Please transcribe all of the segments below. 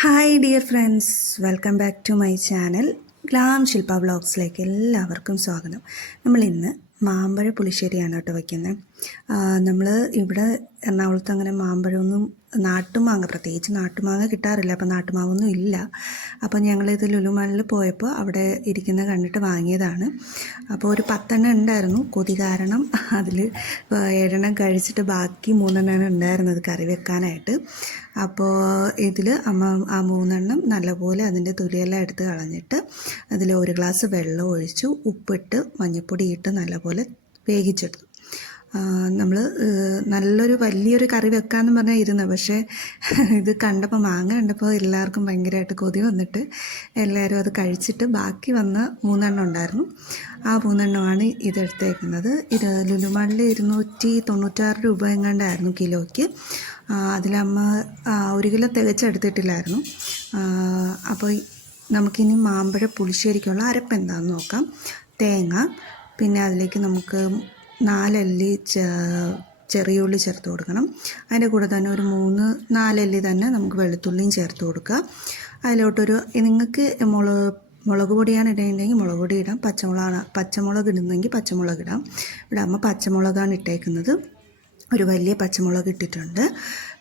Hi dear friends, welcome back to my channel glam Shilpa വ്ളോഗ്സിലേക്ക് എല്ലാവർക്കും സ്വാഗതം. നമ്മൾ ഇന്ന് മാമ്പഴ പുളിശ്ശേരിയാണ് കേട്ടോ വയ്ക്കുന്നത്. നമ്മൾ ഇവിടെ എറണാകുളത്ത് അങ്ങനെ മാമ്പഴമൊന്നും നാട്ടുമാങ്ങ, പ്രത്യേകിച്ച് നാട്ടുമാങ്ങ കിട്ടാറില്ല. അപ്പോൾ നാട്ടുമാവൊന്നും ഇല്ല. അപ്പോൾ ഞങ്ങളിത് ലുലു മാളിൽ പോയപ്പോൾ അവിടെ ഇരിക്കുന്ന കണ്ടിട്ട് വാങ്ങിയതാണ്. അപ്പോൾ ഒരു 10 ഉണ്ടായിരുന്നു. കൊതി കാരണം അതിൽ 7 കഴിച്ചിട്ട് ബാക്കി 3 ഉണ്ടായിരുന്നത് കറി വെക്കാനായിട്ട്. അപ്പോൾ ഇതിൽ അമ്മ ആ 3 നല്ലപോലെ അതിൻ്റെ തൊലിയെല്ലാം എടുത്ത് കളഞ്ഞിട്ട് അതിൽ 1 ഗ്ലാസ് വെള്ളം ഒഴിച്ചു, ഉപ്പിട്ട് മഞ്ഞൾപ്പൊടി ഇട്ട് നല്ലപോലെ വേവിച്ചെടുത്തു. നമ്മൾ നല്ലൊരു വലിയൊരു കറി വെക്കാമെന്ന് പറഞ്ഞാൽ ഇരുന്നത്, പക്ഷേ ഇത് കണ്ടപ്പോൾ മാങ്ങ കണ്ടപ്പോൾ എല്ലാവർക്കും ഭയങ്കരമായിട്ട് കൊതി വന്നിട്ട് എല്ലാവരും അത് കഴിച്ചിട്ട് ബാക്കി വന്ന 3 ഉണ്ടായിരുന്നു. ആ 3 ഇതെടുത്തേക്കുന്നത്. ഇത് ലുലുമാളിൽ 296 രൂപ എങ്ങാണ്ടായിരുന്നു കിലോയ്ക്ക്. അതിലമ്മ 1 കിലോ തികച്ചെടുത്തിട്ടില്ലായിരുന്നു. അപ്പോൾ നമുക്കിനി മാമ്പഴ പുളിശ്ശേരിക്കുള്ള അരപ്പ് എന്താണെന്ന് നോക്കാം. തേങ്ങ, പിന്നെ അതിലേക്ക് നമുക്ക് 4 അല്ലി ചെറിയ ഉള്ളി ചേർത്ത് കൊടുക്കണം. അതിൻ്റെ കൂടെ തന്നെ ഒരു 3-4 അല്ലി തന്നെ നമുക്ക് വെളുത്തുള്ളിയും ചേർത്ത് കൊടുക്കുക. അതിലോട്ടൊരു, നിങ്ങൾക്ക് മുളക് പൊടിയാണ് ഇടുന്നുണ്ടെങ്കിൽ മുളക് പൊടി ഇടാം, പച്ചമുളക് ഇടുന്നെങ്കിൽ പച്ചമുളക് ഇടാം. ഇവിടെ അമ്മ പച്ചമുളകാണ് ഇട്ടേക്കുന്നത്. ഒരു വലിയ പച്ചമുളക് ഇട്ടിട്ടുണ്ട്.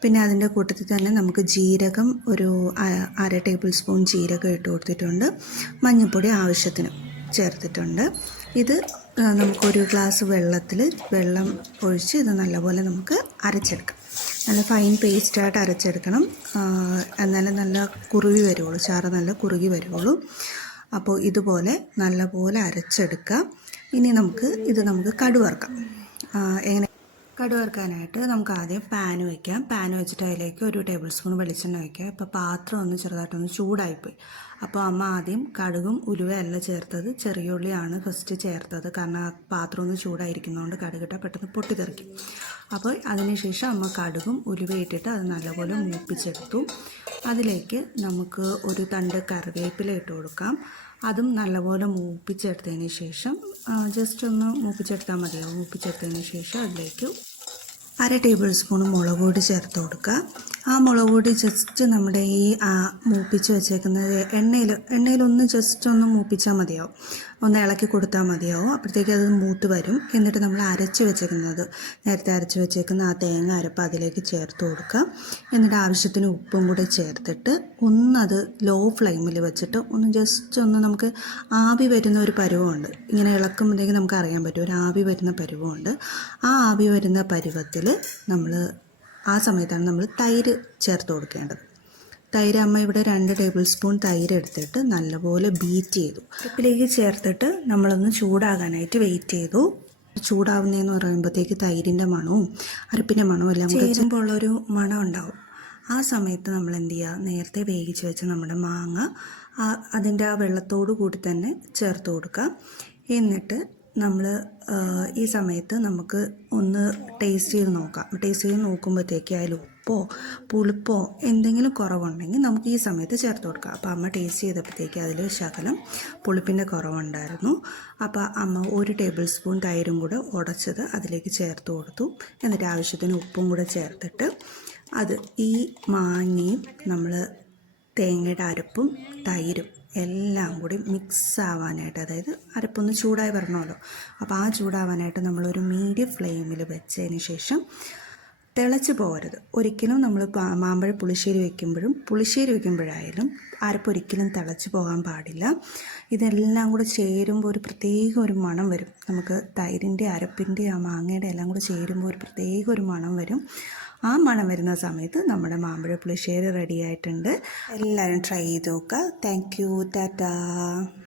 പിന്നെ അതിൻ്റെ കൂട്ടത്തിൽ തന്നെ നമുക്ക് ജീരകം, ഒരു 1/2 ടേബിൾ സ്പൂൺ ജീരകം ഇട്ട് കൊടുത്തിട്ടുണ്ട്. മഞ്ഞൾപ്പൊടി ആവശ്യത്തിന് ചേർത്തിട്ടുണ്ട്. ഇത് നമുക്കൊരു ഗ്ലാസ് വെള്ളം ഒഴിച്ച് ഇത് നല്ലപോലെ നമുക്ക് അരച്ചെടുക്കാം. നല്ല ഫൈൻ പേസ്റ്റായിട്ട് അരച്ചെടുക്കണം. എന്നാലും നല്ല കുറുകി വരുള്ളൂ, ചാറ് നല്ല കുറുകി വരുള്ളൂ. അപ്പോൾ ഇതുപോലെ നല്ലപോലെ അരച്ചെടുക്കുക. ഇനി നമുക്ക് കടുക് വറുക്കാം. എങ്ങനെ കടുക് വറുക്കാനായിട്ട് നമുക്ക് ആദ്യം പാൻ വയ്ക്കാം. പാൻ വെച്ചിട്ട് അതിലേക്ക് 1 ടേബിൾ സ്പൂൺ വെളിച്ചെണ്ണ വയ്ക്കുക. ഇപ്പോൾ പാത്രം ഒന്ന് ചെറുതായിട്ടൊന്ന് ചൂടായിപ്പോയി. അപ്പോൾ അമ്മ ആദ്യം കടുകും ഉലുവയല്ല ചേർത്തത്, ചെറിയ ഉള്ളിയാണ് ഫസ്റ്റ് ചേർത്തത്. കാരണം ആ പാത്രം ഒന്ന് ചൂടായിരിക്കുന്നതുകൊണ്ട് കടുകിട്ട പെട്ടെന്ന് പൊട്ടിത്തെറിക്കും. അപ്പോൾ അതിനുശേഷം അമ്മ കടുകും ഉലുവ ഇട്ടിട്ട് അത് നല്ലപോലെ മൂപ്പിച്ചെടുത്തു. അതിലേക്ക് നമുക്ക് ഒരു തണ്ട് കറിവേപ്പില ഇട്ട് കൊടുക്കാം. അതും നല്ലപോലെ മൂപ്പിച്ചെടുത്തതിന് ശേഷം ജസ്റ്റ് ഒന്ന് മൂപ്പിച്ചെടുത്താൽ മതിയാവും. മൂപ്പിച്ചെടുത്തതിന് ശേഷം അതിലേക്ക് 1/2 ടേബിൾ സ്പൂൺ മുളക് പൊടി ചേർത്ത് കൊടുക്കുക. ആ മുളക് പൊടി ജസ്റ്റ് നമ്മുടെ ഈ മൂപ്പിച്ച് വെച്ചേക്കുന്നത് എണ്ണയിലൊന്ന് ജസ്റ്റ് ഒന്ന് മൂപ്പിച്ചാൽ മതിയാവും, ഒന്ന് ഇളക്കി കൊടുത്താൽ മതിയാവും. അപ്പോഴത്തേക്ക് അത് മൂത്ത് വരും. എന്നിട്ട് നമ്മൾ നേരത്തെ അരച്ച് വെച്ചേക്കുന്ന ആ തേങ്ങ അരപ്പ് അതിലേക്ക് ചേർത്ത് കൊടുക്കുക. എന്നിട്ട് ആവശ്യത്തിന് ഉപ്പും കൂടെ ചേർത്തിട്ട് ഒന്നത് ലോ ഫ്ലെയിമിൽ വെച്ചിട്ട് ജസ്റ്റ് ഒന്ന് നമുക്ക് ആവി വരുന്ന ഒരു പരുവമുണ്ട്. ഇങ്ങനെ ഇളക്കുമ്പോഴത്തേക്ക് നമുക്ക് അറിയാൻ പറ്റും ഒരു ആവി വരുന്ന പരുവമുണ്ട്. ആ ആവി വരുന്ന പരുവത്തിൽ ആ സമയത്താണ് നമ്മൾ തൈര് ചേർത്ത് കൊടുക്കേണ്ടത്. തൈര് അമ്മ ഇവിടെ 2 ടേബിൾ സ്പൂൺ തൈര് എടുത്തിട്ട് നല്ലപോലെ ബീറ്റ് ചെയ്തു. അടുപ്പിലേക്ക് ചേർത്തിട്ട് നമ്മളൊന്ന് ചൂടാകാനായിട്ട് വെയിറ്റ് ചെയ്തു. ചൂടാവുന്നതെന്ന് പറയുമ്പോഴത്തേക്ക് തൈരിൻ്റെ മണവും അരപ്പിൻ്റെ മണവും എല്ലാം കൂടെ ചേരുമ്പോൾ ഉള്ളൊരു മണം ഉണ്ടാവും. ആ സമയത്ത് നമ്മൾ എന്ത് ചെയ്യുക, നേരത്തെ വേവിച്ച് വെച്ച നമ്മുടെ മാങ്ങ അതിൻ്റെ ആ വെള്ളത്തോടു കൂടി തന്നെ ചേർത്ത് കൊടുക്കുക. എന്നിട്ട് നമ്മൾ ഈ സമയത്ത് നമുക്ക് ഒന്ന് ടേസ്റ്റ് ചെയ്ത് നോക്കാം. ടേസ്റ്റ് ചെയ്ത് നോക്കുമ്പോഴത്തേക്ക് അതിൽ ഉപ്പോ പുളിപ്പോ എന്തെങ്കിലും കുറവുണ്ടെങ്കിൽ നമുക്ക് ഈ സമയത്ത് ചേർത്ത് കൊടുക്കാം. അപ്പോൾ അമ്മ ടേസ്റ്റ് ചെയ്തപ്പോഴത്തേക്ക് അതിൽ ശകലം പുളിപ്പിൻ്റെ കുറവുണ്ടായിരുന്നു. അപ്പോൾ അമ്മ 1 ടേബിൾ സ്പൂൺ തൈരും കൂടെ ഉടച്ചത് അതിലേക്ക് ചേർത്ത് കൊടുത്തു. എന്നിട്ട് ആവശ്യത്തിന് ഉപ്പും കൂടെ ചേർത്തിട്ട് ഈ മാങ്ങയും നമ്മൾ തേങ്ങയുടെ അരപ്പും തൈരും എല്ലാം കൂടി മിക്സ് ആവാനായിട്ട്, അതായത് അരപ്പൊന്ന് ചൂടായി വരണമല്ലോ, അപ്പോൾ ആ ചൂടാവാനായിട്ട് നമ്മളൊരു മീഡിയം ഫ്ലെയിമിൽ വെച്ചതിന് ശേഷം തിളച്ച് പോകരുത് ഒരിക്കലും. നമ്മൾ മാമ്പഴ പുളിശ്ശേരി വയ്ക്കുമ്പോഴായാലും അരപ്പൊരിക്കലും തിളച്ച് പോകാൻ പാടില്ല. ഇതെല്ലാം കൂടെ ചേരുമ്പോൾ ഒരു പ്രത്യേക ഒരു മണം വരും. നമുക്ക് തൈരിൻ്റെ അരപ്പിൻ്റെ ആ മാങ്ങയുടെ എല്ലാം കൂടെ ചേരുമ്പോൾ ഒരു പ്രത്യേക ഒരു മണം വരും. ആ മണം വരുന്ന സമയത്ത് നമ്മുടെ മാമ്പഴ പുളിശ്ശേരി റെഡി ആയിട്ടുണ്ട്. എല്ലാവരും ട്രൈ ചെയ്ത് നോക്കുക. Thank you. ടാറ്റാ.